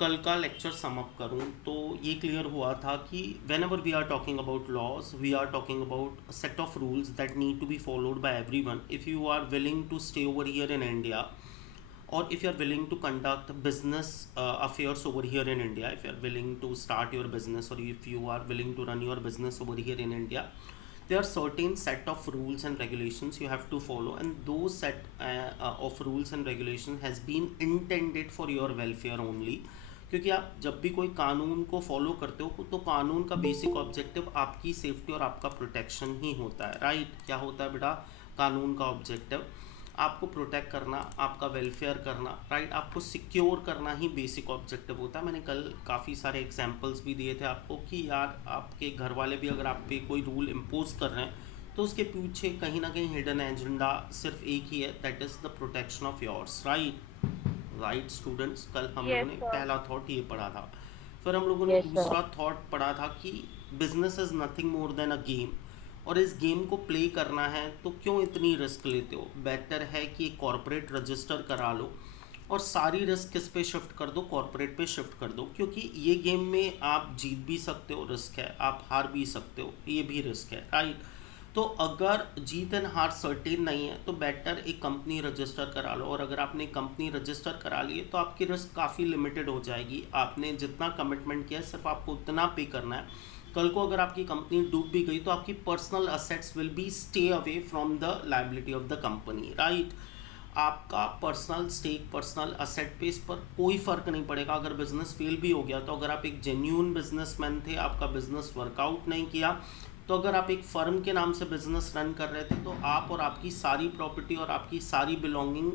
कल का lecture sum up करूं तो ये क्लियर हुआ था कि whenever we are talking about laws we are talking about set of rules that need to be followed by everyone if you are willing to stay over here in India or if you are willing to conduct business affairs over here in India, if you are willing to start your business or if you are willing to run your business over here in India, there are certain set of rules and regulations you have to follow, and those set of rules and regulations has been intended for your welfare only. क्योंकि आप जब भी कोई कानून को follow करते हो तो कानून का बेसिक ऑब्जेक्टिव आपकी सेफ्टी और आपका प्रोटेक्शन ही होता है, राइट? क्या होता है बेटा कानून का ऑब्जेक्टिव? आपको प्रोटेक्ट करना, आपका वेलफेयर करना, राइट? आपको सिक्योर करना ही बेसिक ऑब्जेक्टिव होता है। मैंने कल काफ़ी सारे एग्जांपल्स भी दिए थे आपको कि यार आपके घर वाले भी अगर आप पे कोई रूल इम्पोज कर रहे हैं तो उसके पीछे कहीं ना कहीं हिडन एजेंडा सिर्फ एक ही है, that is the protection of yours, right? Right students, कल हम लोगों Yes, ने sir. पहला थॉट ये पढ़ा था। फिर हम लोगों ने Yes, sir. दूसरा थॉट पढ़ा था कि business is nothing more than a game, और इस गेम को प्ले करना है तो क्यों इतनी रिस्क लेते हो? बेटर है कि एक कॉरपोरेट रजिस्टर करा लो और सारी रिस्क किस पे शिफ्ट कर दो? कॉरपोरेट पे शिफ्ट कर दो, क्योंकि ये गेम में आप जीत भी सकते हो, रिस्क है, आप हार भी सकते हो, ये भी रिस्क है, राइट? तो अगर जीत एंड हार सर्टेन नहीं है तो बेटर एक कंपनी रजिस्टर करा लो, और अगर आपने कंपनी रजिस्टर करा ली है तो आपकी रिस्क काफ़ी लिमिटेड हो जाएगी। आपने जितना कमिटमेंट किया है सिर्फ आपको उतना पे करना है। कल को अगर आपकी कंपनी डूब भी गई तो आपकी personal assets will be stay away from the liability of the company, right? आपका पर्सनल स्टेक, पर्सनल असेट पे इस पर कोई फ़र्क नहीं पड़ेगा। अगर बिजनेस फेल भी हो गया तो अगर आप एक जेन्यून बिजनेसमैन थे, आपका बिजनेस वर्कआउट नहीं किया, तो अगर आप एक फर्म के नाम से बिजनेस रन कर रहे थे तो आप और आपकी सारी प्रॉपर्टी और आपकी सारी बिलोंगिंग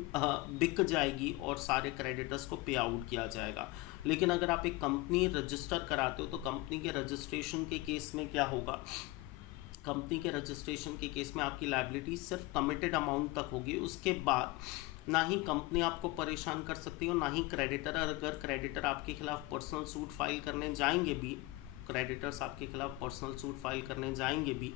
बिक जाएगी और सारे क्रेडिटर्स को पे आउट किया जाएगा। लेकिन अगर आप एक कंपनी रजिस्टर कराते हो तो कंपनी के रजिस्ट्रेशन के केस में क्या होगा? कंपनी के रजिस्ट्रेशन के केस में आपकी लायबिलिटी सिर्फ कमिटेड अमाउंट तक होगी, उसके बाद ना ही कंपनी आपको परेशान कर सकती है और ना ही क्रेडिटर। अगर क्रेडिटर आपके खिलाफ पर्सनल सूट फाइल करने जाएंगे भी, क्रेडिटर्स आपके खिलाफ पर्सनल सूट फाइल करने जाएंगे भी,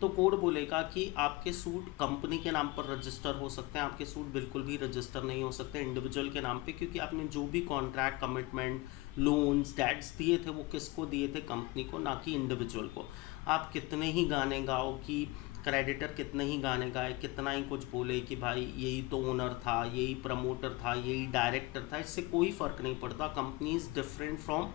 तो कोड बोलेगा कि आपके सूट कंपनी के नाम पर रजिस्टर हो सकते हैं, आपके सूट बिल्कुल भी रजिस्टर नहीं हो सकते इंडिविजुअल के नाम पे, क्योंकि आपने जो भी कॉन्ट्रैक्ट, कमिटमेंट, लोन्स, डेट्स दिए थे वो किसको दिए थे? कंपनी को, ना कि इंडिविजुअल को। आप कितने ही गाने गाओ कि क्रेडिटर कितने ही गाने गाए, कितना ही कुछ बोले कि भाई यही तो ओनर था, यही प्रमोटर था, यही डायरेक्टर था, इससे कोई फ़र्क नहीं पड़ता। Company is different from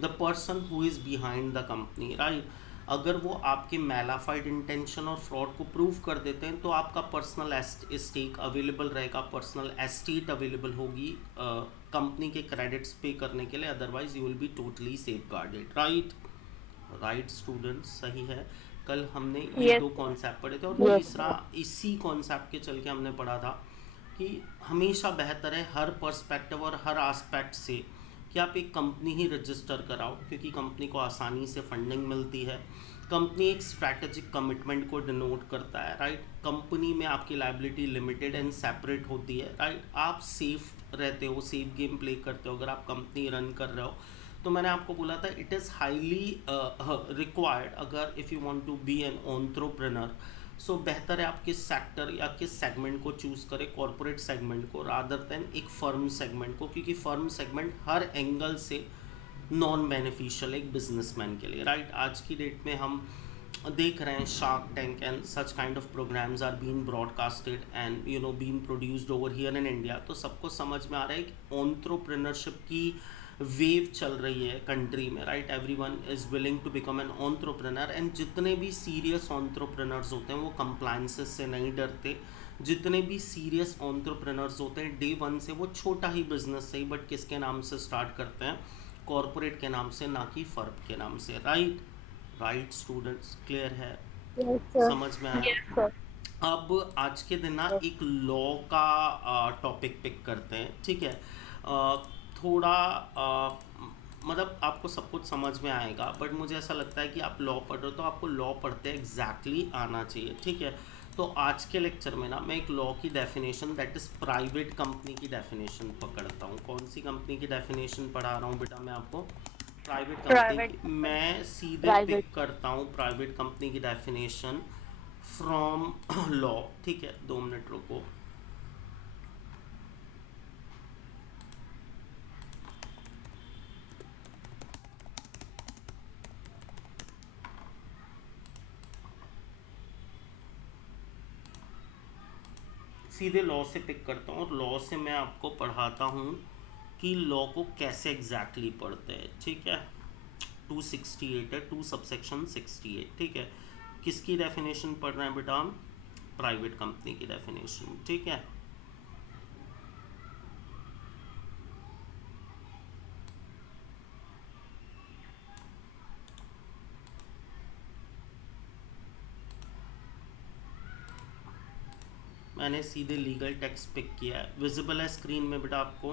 the person who is behind the company, right? अगर वो आपके मैलाफाइड इंटेंशन और फ्रॉड को प्रूव कर देते हैं तो आपका पर्सनल स्टेक अवेलेबल रहेगा, पर्सनल एस्टेट अवेलेबल होगी कंपनी के क्रेडिट्स पे करने के लिए, otherwise you will be totally safe guarded, right? Right students, सही है। कल हमने ये Yes, दो sir. कॉन्सेप्ट पढ़े थे और Yes, तीसरा sir. इसी कॉन्सेप्ट के चल के हमने पढ़ा था कि हमेशा बेहतर है हर पर्सपेक्टिव और हर आस्पेक्ट से कि आप एक कंपनी ही रजिस्टर कराओ, क्योंकि कंपनी को आसानी से फंडिंग मिलती है। कंपनी एक स्ट्रैटेजिक कमिटमेंट को डिनोट करता है, राइट? कंपनी में आपकी लायबिलिटी लिमिटेड एंड सेपरेट होती है, राइट? आप सेफ रहते हो, सेफ गेम प्ले करते हो अगर आप कंपनी रन कर रहे हो। तो मैंने आपको बोला था इट इज़ हाईली रिक्वायर्ड, अगर if you want to be an entrepreneur, so बेहतर है आप किस सेक्टर या किस सेगमेंट को चूज़ करें, कॉरपोरेट सेगमेंट को रादर देन एक फर्म सेगमेंट को, क्योंकि फर्म सेगमेंट हर एंगल से नॉन बेनिफिशियल एक बिजनेसमैन के लिए, राइट? आज की डेट में हम देख रहे हैं Shark Tank and such kind of programmes are been broadcasted and you know been produced over here in India. तो सबको समझ में आ रहा है कि एंटरप्रेन्योरशिप की वेव चल रही है कंट्री में, right? Everyone is willing to become an entrepreneur, and जितने भी सीरियस एंटरप्रेन्योर्स होते हैं वो कंप्लायंसेस से नहीं डरते। जितने भी सीरियस एंटरप्रेन्योर्स होते हैं डे वन से वो छोटा ही बिजनेस से ही, बट किसके नाम से स्टार्ट करते हैं? कॉरपोरेट के नाम से, ना कि फर्म के नाम से, राइट? राइट स्टूडेंट्स, क्लियर है? Yes, sir. समझ में आया? Yes, sir. अब आज के दिन ना एक लॉ का टॉपिक पिक करते हैं, ठीक है? थोड़ा मतलब आपको सब कुछ समझ में आएगा, बट मुझे ऐसा लगता है कि आप लॉ पढ़ रहे हो तो आपको लॉ पढ़ते एग्जैक्टली आना चाहिए, ठीक है? तो आज के लेक्चर में ना मैं एक लॉ की definition, that is private company की डेफिनेशन पकड़ता हूँ। कौन सी कंपनी की डेफिनेशन पढ़ा रहा हूँ बेटा मैं आपको? प्राइवेट कंपनी Private की। company. मैं सीधे Private. पिक करता हूँ प्राइवेट कंपनी की डेफिनेशन फ्रॉम लॉ, ठीक है? 2 मिनट रुको। सीधे लॉ से पिक करता हूँ और लॉ से मैं आपको पढ़ाता हूँ कि लॉ को कैसे एग्जैक्टली पढ़ते हैं, ठीक है। 268 है, 2 सबसेक्शन 68, ठीक है। किसकी डेफिनेशन पढ़ रहे हैं बेटा हम? प्राइवेट कंपनी की डेफिनेशन, ठीक है। मैंने सीधे लीगल टेक्स्ट पिक किया है, विजिबल है स्क्रीन में बेटा आपको?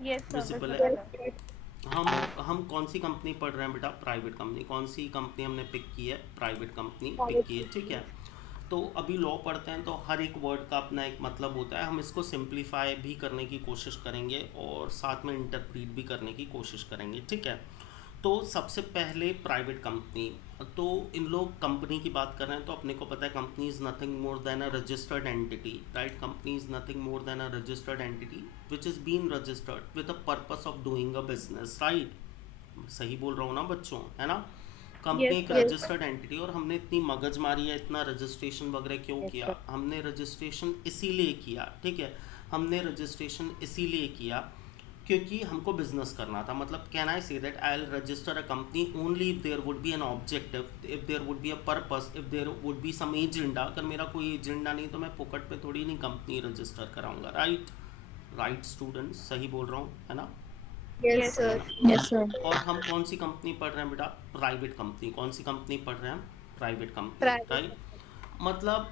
यस सर, विजिबल है। विजिबल है। हम कौन सी कंपनी पढ़ रहे हैं बेटा? Private company. कौन सी कंपनी हमने पिक की है? प्राइवेट कंपनी पिक की है, ठीक है। तो अभी लॉ पढ़ते हैं तो हर एक वर्ड का अपना एक मतलब होता है। हम इसको सिंप्लीफाई भी करने की कोशिश करेंगे और साथ में इंटरप्रीट भी करने की कोशिश करेंगे, ठीक है। तो सबसे पहले प्राइवेट कंपनी। तो इन लोग कंपनी की बात कर रहे हैं तो अपने को पता है company is nothing more than a registered entity, right. Company is nothing more than a registered entity which is been registered with the purpose of doing a business, right. सही बोल रहा हूँ ना बच्चों, है ना? कंपनी यस एक sir. Registered entity. और हमने इतनी मगजमारी है, इतना रजिस्ट्रेशन वगैरह क्यों यस किया? सर। हमने रजिस्ट्रेशन इसीलिए किया, ठीक है। हमने रजिस्ट्रेशन इसीलिए किया क्योंकि हमको बिजनेस करना था। मतलब can I say that I will register a company only if there would be an objective, if there would be a purpose, if there would be some agenda. अगर मेरा कोई एजेंडा नहीं तो मैं फोकट पे थोड़ी नहीं कंपनी रजिस्टर कराऊंगा, राइट। राइट स्टूडेंट, सही बोल रहा हूँ, है ना? यस है सर। ना? Yes sir. और हम कौन सी कंपनी पढ़ रहे हैं बेटा? Private company. कौन सी कंपनी पढ़ रहे हैं? Private company, private. राइट। मतलब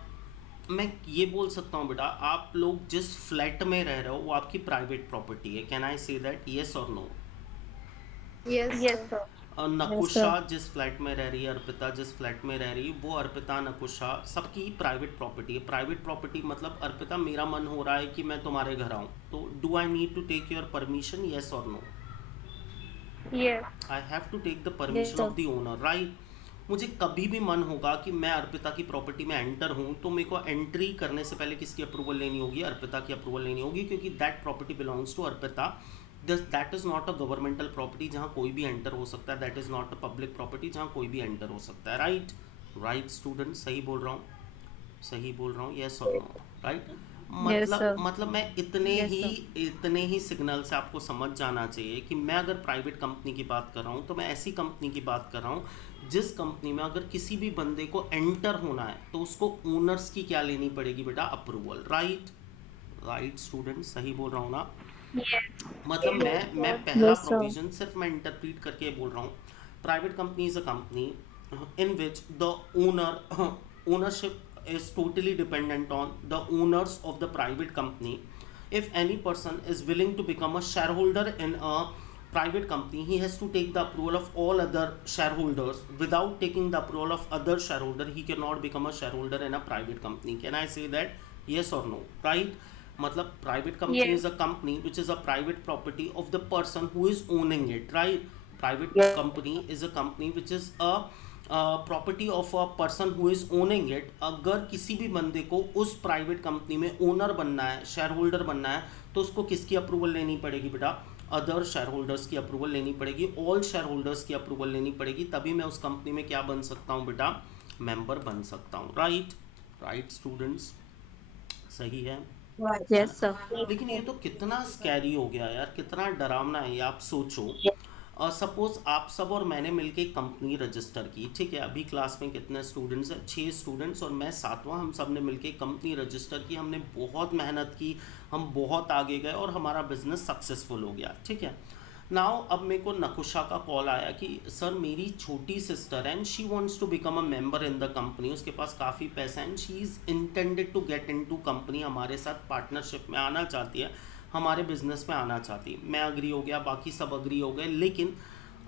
मैं ये बोल सकता हूँ बेटा, आप लोग जिस फ्लैट में रह रहे हो वो आपकी प्राइवेट प्रॉपर्टी है। Can I say that, yes और नो? यस Yes, सर। yes, sir. नकुशा जिस फ्लैट में रह रही है, अर्पिता जिस फ्लैट में रह रही है, वो अर्पिता नकुशा सबकी प्राइवेट प्रॉपर्टी है। प्राइवेट प्रॉपर्टी मतलब अर्पिता मेरा मन हो रहा है कि मैं तुम्हारे घर आऊँ, तो do I need to take your permission, yes और no? Yes. I have to take the Yes, permission sir. Of the owner, right. मुझे कभी भी मन होगा कि मैं अर्पिता की प्रॉपर्टी में एंटर हूँ तो मेरे को एंट्री करने से पहले किसकी अप्रूवल लेनी होगी? अर्पिता की अप्रूवल लेनी होगी, क्योंकि that property belongs to Arpita. That is not a governmental property जहाँ कोई भी एंटर हो सकता है। That is not a public property जहाँ कोई भी एंटर हो सकता है, राइट। राइट स्टूडेंट, सही बोल रहा हूँ? सही बोल रहा हूँ, यस और नो? राइट। Yes, sir. मतलब मैं इतने Yes, ही sir. इतने ही सिग्नल से आपको समझ जाना चाहिए कि मैं अगर प्राइवेट कंपनी की बात कर रहा हूँ तो मैं ऐसी कंपनी की बात कर रहा हूँ जिस कंपनी में अगर किसी भी बंदे को एंटर होना है तो उसको ओनर्स की क्या लेनी पड़ेगी बेटा? Approval, right. राइट स्टूडेंट, सही बोल रहा हूँ ना? मतलब मैं पहला Yes, sir. प्रोविजन सिर्फ मैं इंटरप्रीट करके बोल रहा हूँ। Private company is a company in which the owner ownership is totally dependent on the owners of the private company. If any person is willing to become a shareholder in a private company, he has to take the approval of all other shareholders. Without taking the approval of other shareholder, he cannot become a shareholder in a private company. Can I say that, yes or no? Right. मतलब private company yes. Is a company which is a private property of the person who is owning it, right. Private company is a company which is a property of a person who is owning it. अगर किसी भी बंदे को उस private company में owner बनना है, share holder बनना है, तो उसको किसकी अप्रूवल लेनी पड़ेगी बेटा? अदर शेयर होल्डर्स की अप्रूवल लेनी पड़ेगी, ऑल शेयर होल्डर्स की अप्रूवल लेनी पड़ेगी, तभी मैं उस कंपनी में क्या बन सकता हूँ बेटा? मेंबर बन सकता हूँ, राइट। राइट स्टूडेंट्स, सही है ना? Yes, sir. लेकिन ये तो कितना स्कैरी हो गया यार, कितना डरावना है ये, आप सोचो। सपोज आप सब और मैंने मिलके एक कंपनी रजिस्टर की, ठीक है। अभी क्लास में कितने स्टूडेंट्स हैं? 6 स्टूडेंट्स और मैं सातवां। हम सब ने मिलके कंपनी रजिस्टर की, हमने बहुत मेहनत की, हम बहुत आगे गए और हमारा बिजनेस सक्सेसफुल हो गया, ठीक है। नाउ अब मेरे को नकुशा का कॉल आया कि सर मेरी छोटी सिस्टर है and she wants to become a member in the company. उसके पास काफ़ी पैसा है and she is intended to get into company, हमारे साथ पार्टनरशिप में आना चाहती है, हमारे बिजनेस में आना चाहती है। मैं अग्री हो गया, बाकी सब अग्री हो गए, लेकिन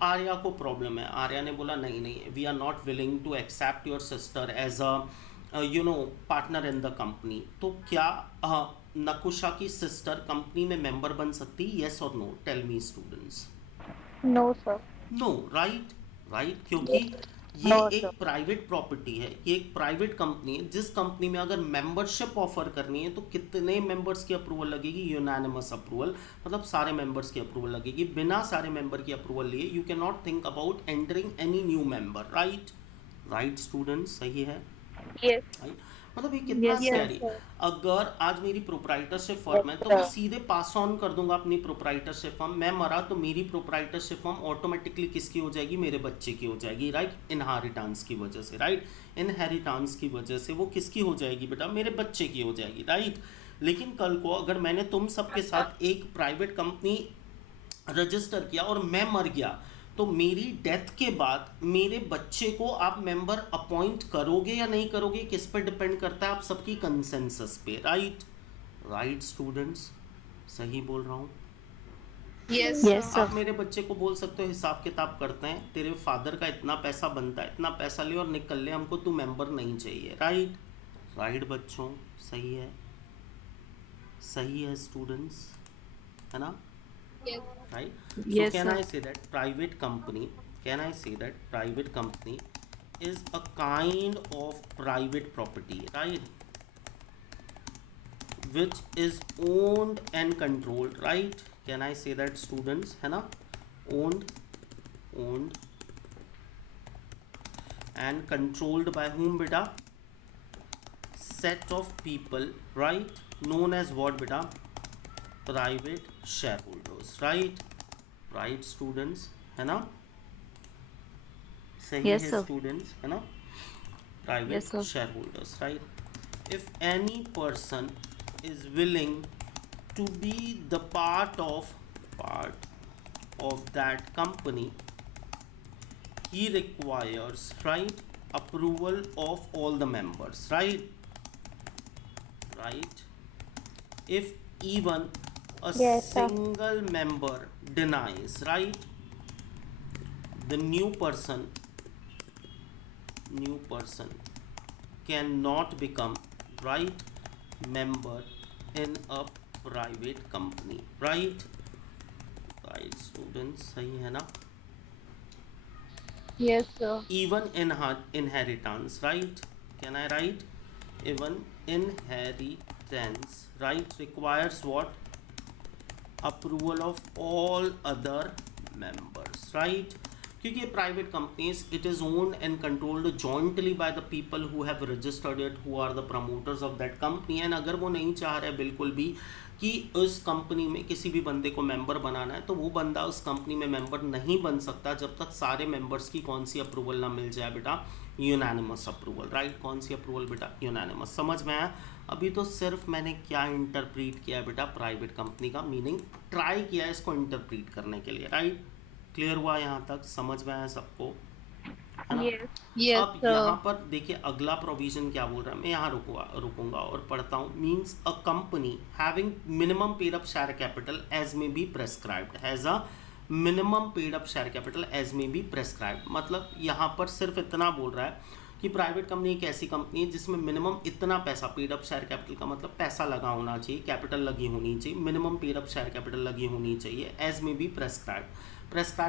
आर्या को प्रॉब्लम है। आर्या ने बोला नहीं नहीं, we are not willing to accept your sister as a partner in the company. तो क्या नकुशा की सिस्टर कंपनी में मेंबर बन सकती है, येस और no? Tell me students. No sir. No, right. Right, क्योंकि ये No, sir. एक प्राइवेट प्रॉपर्टी है, ये एक प्राइवेट कंपनी है। जिस कंपनी में अगर मेंबरशिप ऑफर करनी है तो कितने मेंबर्स की अप्रूवल लगेगी? यूनानिमस अप्रूवल, मतलब सारे मेंबर्स की अप्रूवल लगेगी। बिना सारे मेंबर की अप्रूवल लिए you can not think about entering any new member, right. Right student, सही है, यस। राइट। मतलब ये कितना Yes, sir. Yes, scary. sir. अगर आज मेरी प्रोप्राइटरशिप Yes, फर्म है तो मैं sir. सीधे पास ऑन कर दूंगा अपनी प्रोप्राइटरशिप फर्म, मैं मरा तो मेरी प्रोप्राइटरशिप फर्म ऑटोमेटिकली किसकी हो जाएगी, मेरे बच्चे की हो जाएगी, राइट, इनहेरिटेंस की वजह से, राइट, इनहेरिटेंस की वजह से वो किसकी हो जाएगी बेटा, मेरे बच्चे की हो जाएगी, राइट। लेकिन कल को अगर मैंने तुम सबके साथ एक प्राइवेट कंपनी रजिस्टर किया और मैं मर गया, तो मेरी डेथ के बाद मेरे बच्चे को आप मेंबर अपॉइंट करोगे या नहीं करोगे, किस पर डिपेंड करता है, आप सबकी कंसेंसस पे, राइट। राइट स्टूडेंट्स, सही बोल रहा हूँ। Yes, Yes, sir. sir. आप मेरे बच्चे को बोल सकते हो हिसाब किताब करते हैं, तेरे फादर का इतना पैसा बनता है, इतना पैसा ले और निकल ले, हमको तू मेंबर नहीं चाहिए, राइट। राइट बच्चों, सही है, सही है स्टूडेंट्स, है ना, Yes. right? So Yes, can sir. I say that private company, can I say that private company is a kind of private property, right, which is owned and controlled, right? Can I say that students, है ना, owned and controlled by whom beta, set of people, right, known as what beta, private shareholders, right, right students, है ना, सही Yes, है sir. Students, है ना, Yes, private sir. Share holders, right. If any person is willing to be the part of that company, he requires, right, approval of all the members, right, if even a Yes, sir. single member denies, right, the new person cannot become, right, member in a private company, right, right students, सही है ना। Yes, sir. Even inheritance, right, can I write, even inheritance, right, requires what, approval of all other members, right, क्योंकि private companies it is owned and controlled jointly by the people who have registered it, who are the promoters of that company, and अगर वो नहीं चाह रहे बिल्कुल भी कि उस कंपनी में किसी भी बंदे को मेंबर बनाना है, तो वो बंदा उस कंपनी में मेंबर नहीं बन सकता जब तक सारे मेंबर्स की कौन सी अप्रूवल ना मिल जाए बेटा, यूनानिमस अप्रूवल, राइट, कौन सी अप्रूवल बेटा, यूनानिमस। समझ में आया? अभी तो सिर्फ मैंने क्या इंटरप्रीट किया बेटा, प्राइवेट कंपनी का मीनिंग ट्राई किया है इसको इंटरप्रीट करने के लिए, राइट। क्लियर हुआ यहाँ तक, समझ में आया सबको, है ना। Yes. Yes, अब sir. यहाँ पर देखिए अगला प्रोविजन क्या बोल रहा है, मैं यहाँ रुकूंगा और पढ़ता हूँ। Means a company having minimum paid up share capital as may be prescribed, has a minimum paid up share capital as may be prescribed, मतलब यहाँ पर सिर्फ इतना बोल रहा है कि प्राइवेट कंपनी एक ऐसी कंपनी है जिसमें मिनिमम इतना पैसा, पेड अप शेयर कैपिटल का मतलब पैसा लगा होना चाहिए, कैपिटल लगी होनी चाहिए, minimum paid up share capital लगी होनी चाहिए, एज में बी प्रेस्क्राइब्ड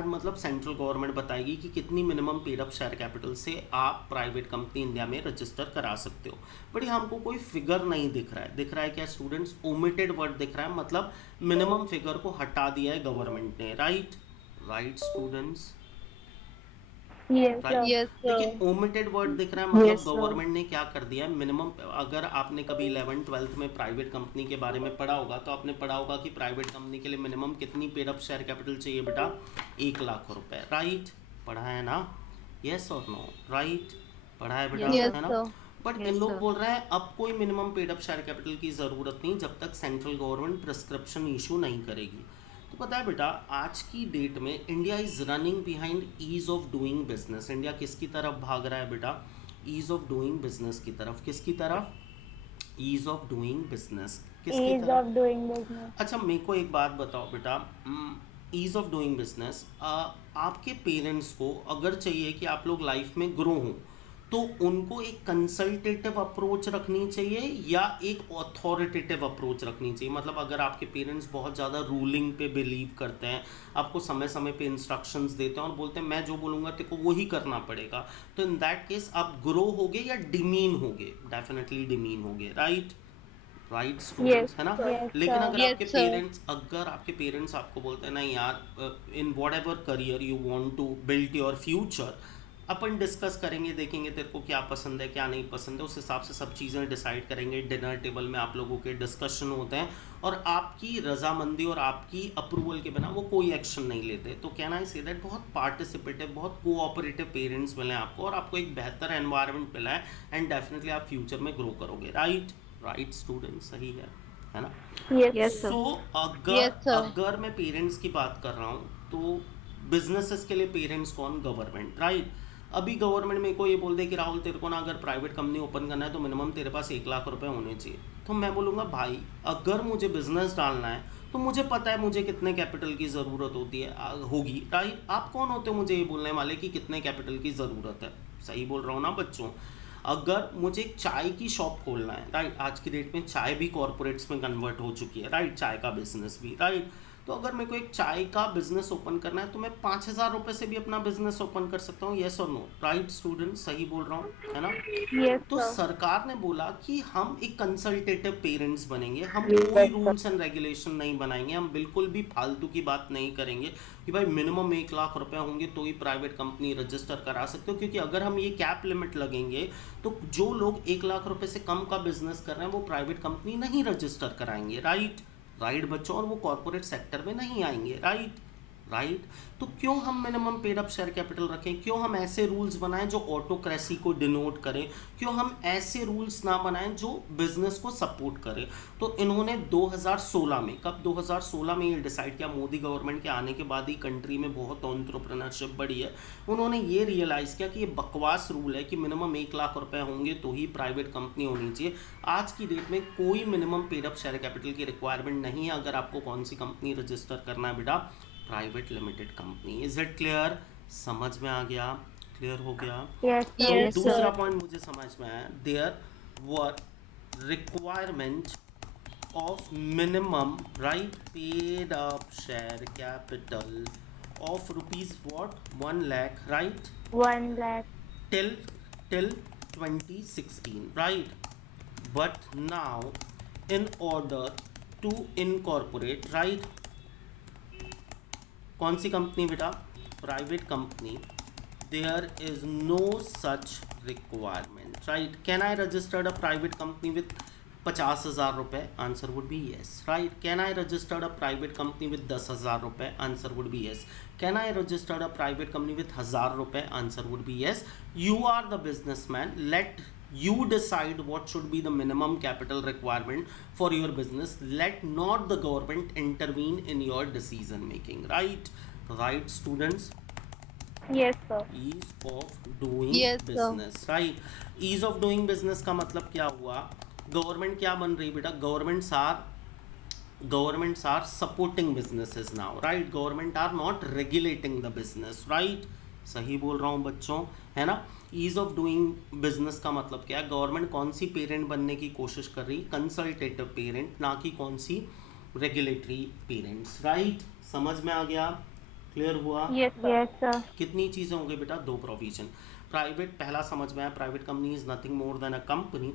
मतलब सेंट्रल गवर्नमेंट बताएगी कि कितनी minimum paid up share capital से आप प्राइवेट कंपनी इंडिया में रजिस्टर करा सकते हो। बट हमको कोई फिगर नहीं दिख रहा है, दिख रहा है क्या स्टूडेंट्स, ओमिटेड वर्ड दिख रहा है, मतलब मिनिमम फिगर को हटा दिया है गवर्नमेंट ने, right, right students, Yes, right. sir. Yes, देखिए sir. ओमिटेड वर्ड दिख रहा है, मतलब Yes, sir. गवर्नमेंट ने क्या कर दिया है, मिनिमम, अगर आपने कभी 11th-12th में प्राइवेट कंपनी के बारे में पढ़ा होगा तो आपने पढ़ा होगा कि प्राइवेट कंपनी के लिए मिनिमम कितनी पेड अप शेयर कैपिटल चाहिए बेटा, 1 लाख रुपए, राइट, पढ़ा है ना, यस और नो, राइट, पढ़ा है बेटा, Yes, है ना। sir. बट Yes, इन लोग sir. बोल रहे हैं अब कोई minimum paid up share capital की ज़रूरत नहीं जब तक सेंट्रल गवर्नमेंट प्रिस्क्रिप्शन इशू नहीं करेगी। तो पता है बेटा आज की डेट में India is running behind ease of doing business. India किसकी तरफ भाग रहा है बेटा, ईज ऑफ डूइंग बिजनेस की तरफ, किसकी तरफ, ईज ऑफ डूइंग बिजनेस, किसकी Ease तरफ। of doing business. अच्छा मेरे को एक बात बताओ बेटा, ईज ऑफ डूइंग बिजनेस, आपके पेरेंट्स को अगर चाहिए कि आप लोग लाइफ में ग्रो हों तो उनको एक कंसल्टेटिव अप्रोच रखनी चाहिए या एक अथॉरिटेटिव अप्रोच रखनी चाहिए, मतलब अगर आपके पेरेंट्स बहुत ज़्यादा रूलिंग पे बिलीव करते हैं, आपको समय समय पे इंस्ट्रक्शंस देते हैं और बोलते हैं मैं जो बोलूँगा तेरे को वही करना पड़ेगा, तो इन दैट केस आप ग्रो होगे या डिमीन होगे, डेफिनेटली डिमीन होगे, राइट, राइट स्टूडेंट्स, Yes, है ना। sir. Yes, लेकिन sir. अगर Yes, आपके sir. पेरेंट्स, अगर आपके पेरेंट्स आपको बोलते हैं नहीं यार, in whatever career you want to build your future, अपन डिस्कस करेंगे, देखेंगे तेरे को क्या पसंद है क्या नहीं पसंद है, उस हिसाब से सब चीज़ें डिसाइड करेंगे। डिनर टेबल में आप लोगों के डिस्कशन होते हैं और आपकी रजामंदी और आपकी अप्रूवल के बिना वो कोई एक्शन नहीं लेते। तो कहना है से दैट बहुत पार्टिसिपेटिव, बहुत कोऑपरेटिव पेरेंट्स मिले हैं आपको और आपको एक बेहतर एनवायरनमेंट मिला है एंड डेफिनेटली आप फ्यूचर में ग्रो करोगे। राइट राइट स्टूडेंट, सही है ना? Yes. Yes, sir. सो Yes, sir. अगर मैं पेरेंट्स की बात कर रहा हूँ तो बिजनेसेस के लिए पेरेंट्स कौन? Government, right. अभी गवर्नमेंट मेरे को ये बोल दे कि राहुल तेरे को ना अगर प्राइवेट कंपनी ओपन करना है तो मिनिमम तेरे पास 1 लाख रुपए होने चाहिए, तो मैं बोलूँगा भाई अगर मुझे बिजनेस डालना है तो मुझे पता है मुझे कितने कैपिटल की ज़रूरत होती है होगी, राइट। आप कौन होते हो मुझे ये बोलने वाले कि कितने कैपिटल की ज़रूरत है? सही बोल रहा हूँ ना बच्चों? अगर मुझे एक चाय की शॉप खोलना है, राइट, आज की डेट में चाय भी कॉरपोरेट्स में कन्वर्ट हो चुकी है, राइट, चाय का बिजनेस भी, राइट। तो अगर मेरे को एक चाय का बिजनेस ओपन करना है तो मैं 5,000 रुपये से भी अपना बिजनेस ओपन कर सकता हूँ, येस और नो? राइट स्टूडेंट, सही बोल रहा हूँ, है ना? Yes, तो sir. सरकार ने बोला कि हम एक कंसल्टेटिव पेरेंट्स बनेंगे, हम Yes, कोई sir. रूल्स एंड रेगुलेशन नहीं बनाएंगे, हम बिल्कुल भी फालतू की बात नहीं करेंगे कि भाई मिनिमम 1 लाख रुपए होंगे तो ही प्राइवेट कंपनी रजिस्टर करा सकते हो, क्योंकि अगर हम ये कैप लिमिट लगेंगे तो जो लोग 1 लाख रुपए से कम का बिजनेस कर रहे हैं वो प्राइवेट कंपनी नहीं रजिस्टर कराएंगे, राइट राइट बच्चों, और वो कॉर्पोरेट सेक्टर में नहीं आएंगे, राइट राइट। तो क्यों हम minimum paid up share capital रखें? क्यों हम ऐसे रूल्स बनाएं जो ऑटोक्रेसी को डिनोट करें? क्यों हम ऐसे रूल्स ना बनाएं जो बिजनेस को सपोर्ट करें? तो इन्होंने 2016 में, कब 2016 में ये डिसाइड किया, मोदी गवर्नमेंट के आने के बाद ही कंट्री में बहुत एंटरप्रेन्योरशिप बढ़ी है। उन्होंने ये रियलाइज़ किया कि ये बकवास रूल है कि मिनिमम 1 लाख रुपए होंगे तो ही प्राइवेट कंपनी होनी चाहिए। आज की डेट में कोई minimum paid up share capital की रिक्वायरमेंट नहीं है अगर आपको कौन सी कंपनी रजिस्टर करना है बेटा, private limited company. Is it clear? समझ में आ गया? क्लियर हो गया? Yes, sir. तो Yes, दूसरा sir. पॉइंट मुझे समझ में आया, there were requirement of minimum right paid up share capital of rupees what 1 lakh, right, 1 lakh. till 2016, right? But now in order to incorporate, right, कौन सी कंपनी बेटा? Private company, there is no such requirement, right. Can I registered a private company with 50,000 रुपये? Answer would be yes, right. Can I registered a private company with 10,000 रुपये? Answer would be yes. Can I registered a private company with 1,000 रुपये? Answer would be yes. You are the businessman, let you decide what should be the minimum capital requirement for your business. Let not the government intervene in your decision making, right? Right students? Yes, sir. Ease of doing Yes, sir. business, right? Ease of doing business का मतलब क्या हुआ? Government क्या बन रही बेटा? governments are supporting businesses now, right? Government are not regulating the business, right? सही बोल रहा हूँ बच्चों, है ना? ईज ऑफ डूइंग बिजनेस का मतलब क्या है? गवर्नमेंट कौन सी पेरेंट बनने की कोशिश कर रही? कंसल्टेटिव पेरेंट, ना कि कौन सी रेगुलेटरी पेरेंट्स, राइट? समझ में आ गया? क्लियर हुआ? Yes, sir. Yes, sir. कितनी चीज़ें होंगी बेटा? 2 प्रोविजन। प्राइवेट, पहला समझ में आया, private company is nothing more than a company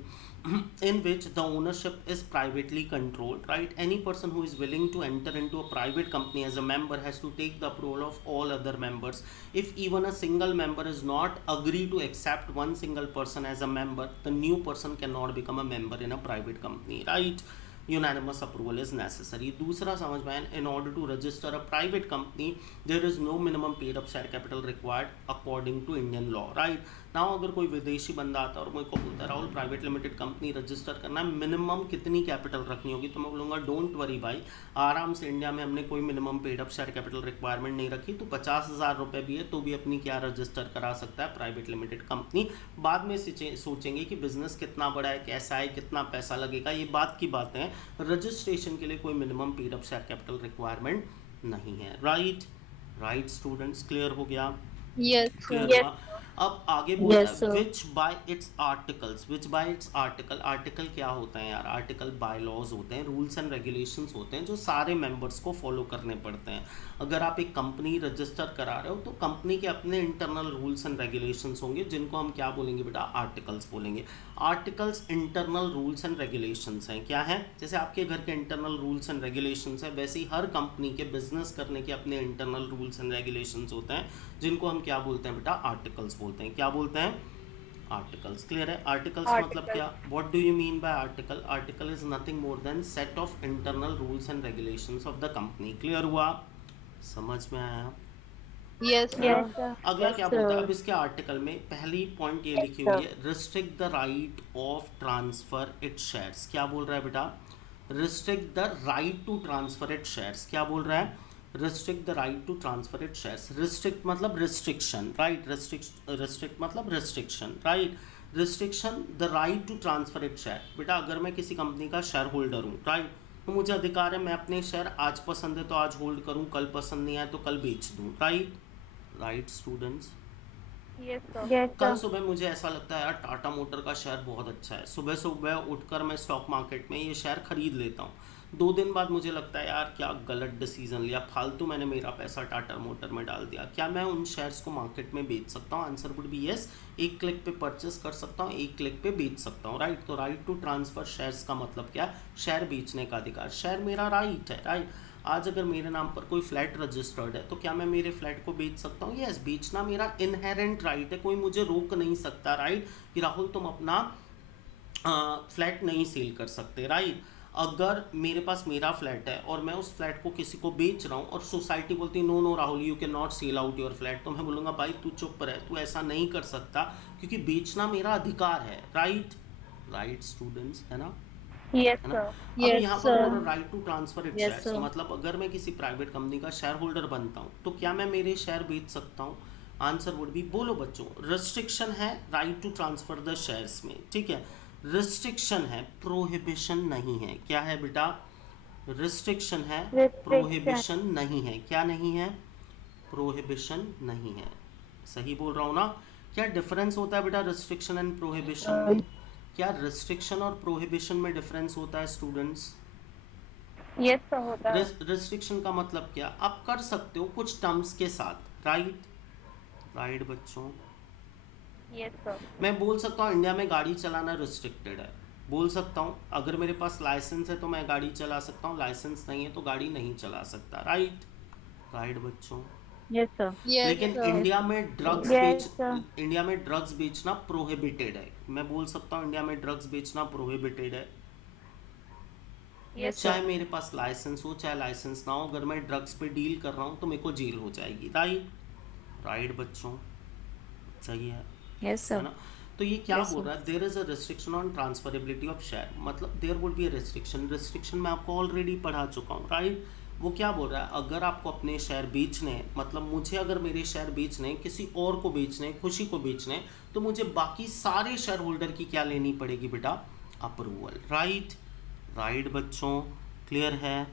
in which the ownership is privately controlled, right? Any person who is willing to enter into a private company as a member has to take the approval of all other members. If even a single member is not agree to accept one single person as a member, the new person cannot become a member in a private company, right? Unanimous approval is necessary. दूसरा समझ में आया, in order to register a private company there is no minimum paid up share capital required according to Indian law, right? Now अगर कोई विदेशी बंदा आता है और मेरे को बोलता है Rahul private limited company register करना है, मिनिमम कितनी कैपिटल रखनी होगी, तो मैं बोलूँगा डोंट वरी भाई, आराम से, इंडिया में हमने कोई minimum paid up share capital requirement नहीं रखी, तो 50,000 रुपये भी है तो भी अपनी क्या रजिस्टर करा सकता है प्राइवेट लिमिटेड कंपनी। बाद में सोचेंगे कि बिजनेस कितना बड़ा है, कैसा है, कितना पैसा लगेगा, ये बात की बातें हैं। रजिस्ट्रेशन के लिए कोई minimum paid up share capital requirement नहीं है, राइट राइट स्टूडेंट्स? क्लियर हो गया? Yes, sir. क्लियर हुआ? अब आगे बोलता Yes, है sir. Which bye it's articles. Which bye it's article, article क्या होता है यार? आर्टिकल बाय लॉज होते हैं, रूल्स एंड रेगुलेशंस होते हैं जो सारे मेंबर्स को फॉलो करने पड़ते हैं। अगर आप एक कंपनी रजिस्टर करा रहे हो तो कंपनी के अपने इंटरनल रूल्स एंड रेगुलेशंस होंगे जिनको हम क्या बोलेंगे बेटा? आर्टिकल्स बोलेंगे। Articles internal rules and regulations हैं। क्या है? जैसे आपके घर के इंटरनल रूल्स एंड रेगुलेशंस हैं, वैसे ही हर कंपनी के बिजनेस करने के अपने इंटरनल रूल्स एंड रेगुलेशंस होते हैं जिनको हम क्या बोलते हैं बेटा? आर्टिकल्स बोलते हैं। बोलते हैं, क्या बोलते हैं? आर्टिकल्स। क्लियर है? आर्टिकल्स मतलब Article. क्या? What do you mean bye article? Article is nothing more then set of internal rules and regulations of the company. Clear हुआ? समझ में आया? Yes, है ना? Yes, sir. sir. अगला Yes, क्या बोलता है? sir. अब इसके आर्टिकल में पहली पॉइंट ये Yes, लिखी हुई sir. है, restrict the right of transfer it shares. क्या बोल रहा है बेटा? Restrict the right to transfer it shares. क्या बोल रहा है? Restrict the right to transfer it shares. Restrict मतलब रिस्ट्रिक्शन, राइट? रिस्ट्रिक्ट मतलब restriction, right? Restriction the right to transfer it share. बेटा अगर मैं किसी कंपनी का शेयर होल्डर हूँ, राइट, तो मुझे अधिकार है मैं अपने शेयर आज पसंद है तो आज होल्ड करूँ, कल पसंद नहीं आए तो कल बेच दूँ, right? Right students? Yes, sir. Yes, कल sir. सुबह मुझे ऐसा लगता है यार टाटा मोटर का शेयर बहुत अच्छा है, सुबह सुबह उठकर मैं स्टॉक मार्केट में ये शेयर खरीद लेता हूँ। 2 दिन बाद मुझे लगता है यार क्या गलत डिसीजन लिया, फालतू मैंने मेरा पैसा टाटा मोटर में डाल दिया। क्या मैं उन शेयर्स को मार्केट में बेच सकता हूँ? Answer would B yes. एक क्लिक पे परचेस कर सकता हूँ, एक क्लिक पे बेच सकता हूँ, राइट? तो राइट टू ट्रांसफर शेयर्स का मतलब क्या? शेयर बेचने का अधिकार। शेयर मेरा राइट है, राइट? आज अगर मेरे नाम पर कोई फ्लैट रजिस्टर्ड है तो क्या मैं मेरे फ्लैट को बेच सकता हूँ? यस, बेचना मेरा इनहेरेंट राइट है, कोई मुझे रोक नहीं सकता, राइट? कि राहुल तुम अपना फ्लैट नहीं सेल कर सकते, राइट? अगर मेरे पास मेरा फ्लैट है और मैं उस फ्लैट को किसी को बेच रहा हूँ और सोसाइटी बोलती है no no Rahul you can not sell out your flat, तो मैं बोलूँगा भाई तू चुप रह, तू ऐसा नहीं कर सकता क्योंकि बेचना मेरा अधिकार है, राइट? राइट स्टूडेंट्स, है ना? Yes, है ना? sir. अब Yes, यहाँ पर sir. बोल रहा right to transfer it Yes, shares, sir. मतलब अगर मैं किसी प्राइवेट कंपनी का शेयर होल्डर बनता हूँ तो क्या मैं मेरे शेयर बेच सकता हूँ? आंसर वुड बी, बोलो बच्चों, रिस्ट्रिक्शन है right to transfer the shares में, ठीक है? रिस्ट्रिक्शन है, प्रोहिबिशन नहीं है। क्या है बेटा? रिस्ट्रिक्शन है, Restriction. प्रोहिबिशन नहीं है। क्या नहीं है? प्रोहिबिशन नहीं है। सही बोल रहा हूँ ना? क्या डिफरेंस होता है बेटा रिस्ट्रिक्शन एंड प्रोहिबिशन में? क्या रिस्ट्रिक्शन और प्रोहिबिशन में डिफरेंस होता है स्टूडेंट्स? Yes, sir. होता है. रिस्ट्रिक्शन का मतलब क्या? आप कर सकते हो कुछ टर्म्स के साथ, राइट? राइट बच्चों? Yes, sir. मैं बोल सकता हूँ इंडिया में गाड़ी चलाना रिस्ट्रिक्टेड है, बोल सकता हूँ अगर मेरे पास लाइसेंस है तो मैं गाड़ी चला सकता हूँ, लाइसेंस नहीं है तो गाड़ी नहीं चला सकता, राइट? राइट बच्चों? Yes, sir. Yes, लेकिन sir. इंडिया में ड्रग्स Yes, sir. इंडिया में ड्रग्स बेचना प्रोहिबिटेड है। मैं बोल सकता हूँ इंडिया में ड्रग्स बेचना प्रोहिबिटेड है, Yes, चाहे sir. मेरे पास लाइसेंस हो चाहे लाइसेंस ना हो, अगर मैं ड्रग्स पे डील कर रहा हूँ तो मेरे को जेल हो जाएगी, राइट? राइट बच्चों? सही है, Yes, है sir. ना? तो ये क्या Yes, बोल sir. रहा है? There is a restriction on transferability of share, मतलब there would be a restriction. Restriction मैं आपको ऑलरेडी पढ़ा चुका हूँ, राइट? वो क्या बोल रहा है? अगर आपको अपने शेयर बेचने हैं, मतलब मुझे अगर मेरे शेयर बेचने हैं, किसी और को बेचने हैं, खुशी को बेचने हैं, तो मुझे बाकी सारे शेयर होल्डर की क्या लेनी पड़ेगी बेटा? Approval, right? राइट बच्चों? क्लियर है?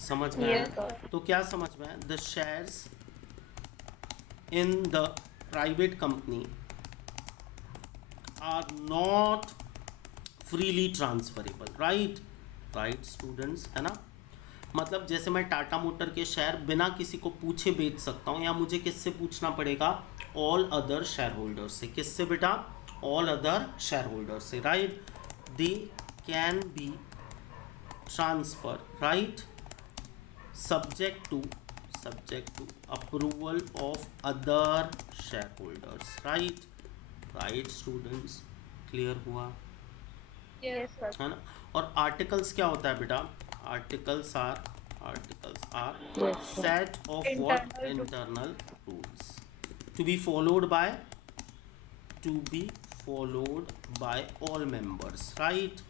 समझ में Yes, आया? sir. तो क्या समझ में आया? The shares in the private company are not freely transferable, right? Right students, है ना? मतलब जैसे मैं टाटा मोटर के शेयर बिना किसी को पूछे बेच सकता हूँ, या मुझे किससे पूछना पड़ेगा? ऑल अदर शेयर होल्डर से। किससे बेटा? ऑल अदर शेयर होल्डर से, right? They can be transfer, right, subject to approval of other shareholders, right? Right students? Clear हुआ? Yes, sir. है ना? और आर्टिकल्स क्या होता है बेटा? Articles are Yes, sir. Set of what? Internal rules. Internal rules to be followed by all members, right?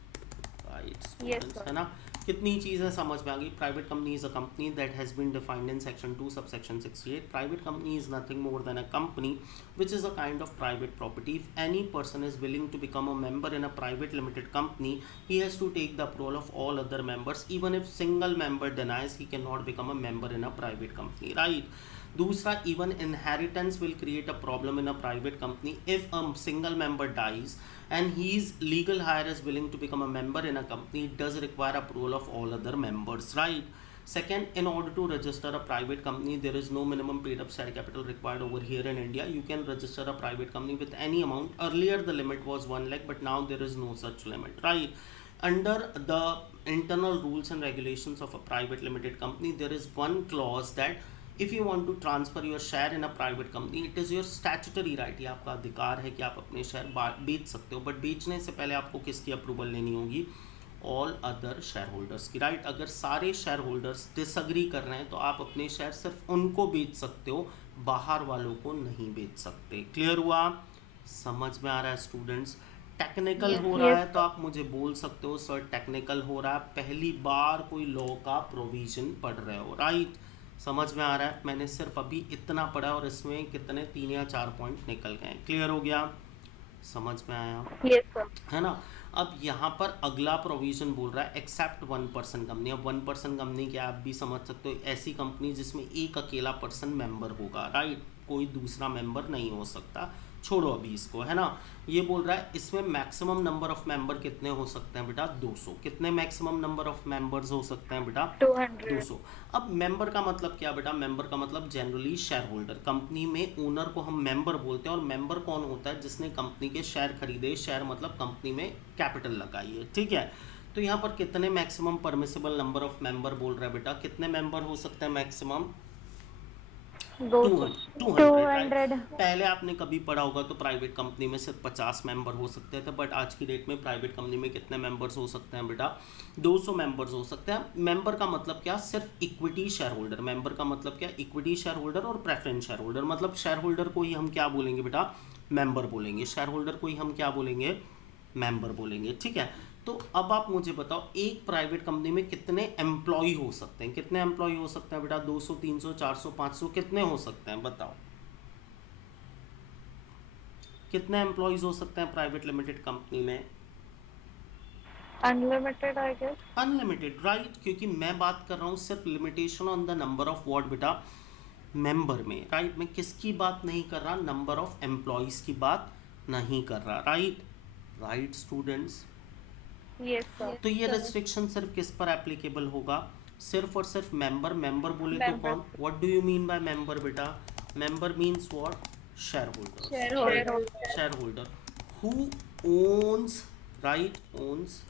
Right students, sir. है ना? कितनी चीज़ें समझ में आ गई? Private company is a company that has been defined in section 2 subsection 68. Private company is nothing more than a company which is a kind of private property. If any person is willing to become a member in a private limited company, he has to take the approval of all other members. Even if single member denies, he cannot become a member in a private company, right? दूसरा, even inheritance will create a problem in a private company if a single member dies and his legal heir is willing to become a member in a company. It does require approval of all other members, right? Second, in order to register a private company, there is no minimum paid up share capital required over here in India. You can register a private company with any amount. Earlier the limit was 1 lakh, but now there is no such limit, right? Under the internal rules and regulations of a private limited company, there is one clause that if you want to transfer your share in a private company, it is your statutory right, ये आपका अधिकार है कि आप अपने share बेच सकते हो, बट बेचने से पहले आपको किसकी अप्रूवल लेनी होगी? ऑल अदर शेयर होल्डर्स की, राइट। अगर सारे शेयर होल्डर्स डिसअग्री कर रहे हैं तो आप अपने शेयर सिर्फ उनको बेच सकते हो, बाहर वालों को नहीं बेच सकते। क्लियर हुआ? समझ में आ रहा है स्टूडेंट्स? टेक्निकल हो रहा है तो आप मुझे बोल सकते हो सर टेक्निकल हो रहा है, पहली बार कोई लॉ का प्रोविजन पढ़ रहे हो, राइट। समझ में आ रहा है? मैंने सिर्फ अभी इतना पढ़ा और इसमें कितने 3 या 4 पॉइंट निकल गए। क्लियर हो गया? समझ में आया? Yes sir. है ना। अब यहाँ पर अगला प्रोविजन बोल रहा है एक्सेप्ट 1% कंपनी। अब 1% कंपनी क्या आप भी समझ सकते हो, ऐसी कंपनी जिसमें एक अकेला पर्सन मेंबर होगा, राइट, कोई दूसरा मेंबर नहीं हो सकता। छोड़ो अभी इसको, है ना। ये बोल रहा है इसमें मैक्सिमम नंबर ऑफ मेंबर कितने हो सकते हैं बेटा? 200। कितने मैक्सिमम नंबर ऑफ मेंबर्स हो सकते हैं बेटा? 200। 200। अब मेंबर का मतलब क्या बेटा? मेंबर का मतलब जनरली शेयर होल्डर। कंपनी में ओनर को हम मेंबर बोलते हैं, और मेंबर कौन होता है? जिसने कंपनी के शेयर खरीदे। शेयर मतलब कंपनी में कैपिटल लगाई है, ठीक है। तो यहाँ पर कितने maximum permissible number of member बोल रहा है बेटा? कितने मेंबर हो सकते हैं मैक्सिमम? 200। पहले आपने कभी पढ़ा होगा तो प्राइवेट कंपनी में सिर्फ 50 मेंबर हो सकते थे, बट आज की डेट में प्राइवेट कंपनी में कितने मेंबर्स हो सकते हैं बेटा? 200 मेंबर्स हो सकते हैं। मेंबर का मतलब क्या? सिर्फ इक्विटी शेयर होल्डर। मेंबर का मतलब क्या? इक्विटी शेयर होल्डर और प्रेफरेंस शेयर होल्डर। मतलब शेयर होल्डर को ही हम क्या बोलेंगे बेटा? मेंबर बोलेंगे। शेयर होल्डर को ही हम क्या बोलेंगे? मेंबर बोलेंगे, ठीक है। तो अब आप मुझे बताओ एक प्राइवेट कंपनी में कितने एम्प्लॉय हो सकते हैं? कितने एम्प्लॉय हो सकते हैं बेटा? 200, 300, 400, 500 कितने हो सकते हैं बताओ? कितने एम्प्लॉयज हो सकते हैं प्राइवेट लिमिटेड कंपनी में? Unlimited I guess. Unlimited, right, क्योंकि मैं बात कर रहा हूँ सिर्फ limitation on the number of what बेटा? मेंबर में, राइट। मैं किसकी बात नहीं कर रहा? नंबर ऑफ एम्प्लॉयज की बात नहीं कर रहा, right. Right students? Yes sir. तो ये रेस्ट्रिक्शन सिर्फ किस पर एप्लीकेबल होगा? सिर्फ और सिर्फ मेंबर। मेंबर बोले तो कौन? What do you mean by member बेटा? Member means what? Shareholder. Shareholder who owns, right, owns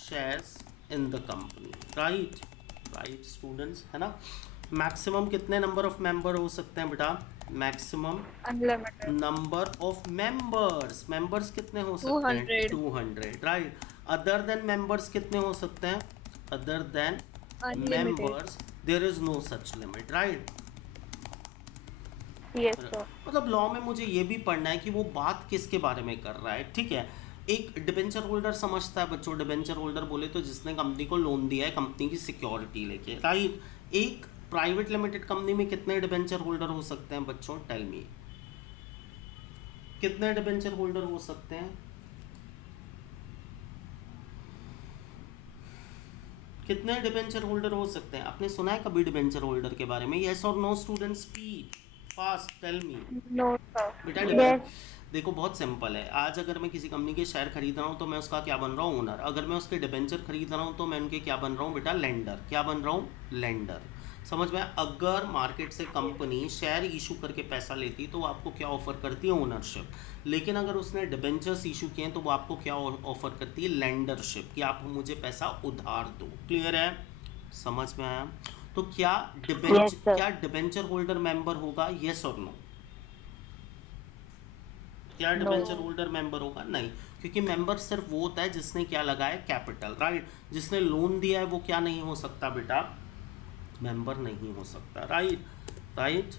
shares in the company, right. Right students, है ना। मैक्सिमम कितने नंबर ऑफ मेंबर हो सकते हैं बेटा? Maximum unlimited number of members. Members कितने हो सकते हैं? 200, राइट। अदर देन मेंबर्स कितने हो सकते हैं? Other than members there is no such limit, right. Yes sir. मतलब लॉ में मुझे ये भी पढ़ना है कि वो बात किसके बारे में कर रहा है, ठीक है। एक डिबेंचर होल्डर समझता है बच्चों। डिबेंचर होल्डर बोले तो जिसने कंपनी को लोन दिया है कंपनी की सिक्योरिटी लेके, राइट। एक प्राइवेट लिमिटेड कंपनी में कितने डिबेंचर होल्डर हो सकते हैं बच्चों? टेल मी, कितने डिबेंचर होल्डर हो सकते हैं? कितने डिबेंचर होल्डर हो सकते हैं? आपने सुना है कभी डिबेंचर होल्डर के बारे में? यस और no student, speed fast, tell me. No sir. बेटा देखो बहुत सिंपल है। आज अगर मैं किसी कंपनी के शेयर खरीद रहा हूँ तो मैं उसका क्या बन रहा हूँ? ओनर। अगर मैं उसके डिबेंचर खरीद रहा हूँ तो मैं उनके क्या बन रहा हूँ बेटा? लेंडर। क्या बन रहा हूँ? लेंडर। समझ में? अगर मार्केट से कंपनी शेयर इशू करके पैसा लेती तो वो आपको क्या ऑफर करती है? ओनरशिप। लेकिन अगर उसने डिबेंचर्स इशू किए तो वो आपको क्या ऑफर करती है? लेंडरशिप, कि आप मुझे पैसा उधार दो। क्लियर है? समझ में आया? तो क्या डिबेंचर होल्डर मेंबर होगा? यस और नो? क्या डिबेंचर होल्डर मेंबर होगा? नहीं, क्योंकि मेंबर सिर्फ वो होता है जिसने क्या लगाया? Capital, right. जिसने लोन दिया है वो क्या नहीं हो सकता बेटा? मेंबर नहीं हो सकता, right. Right,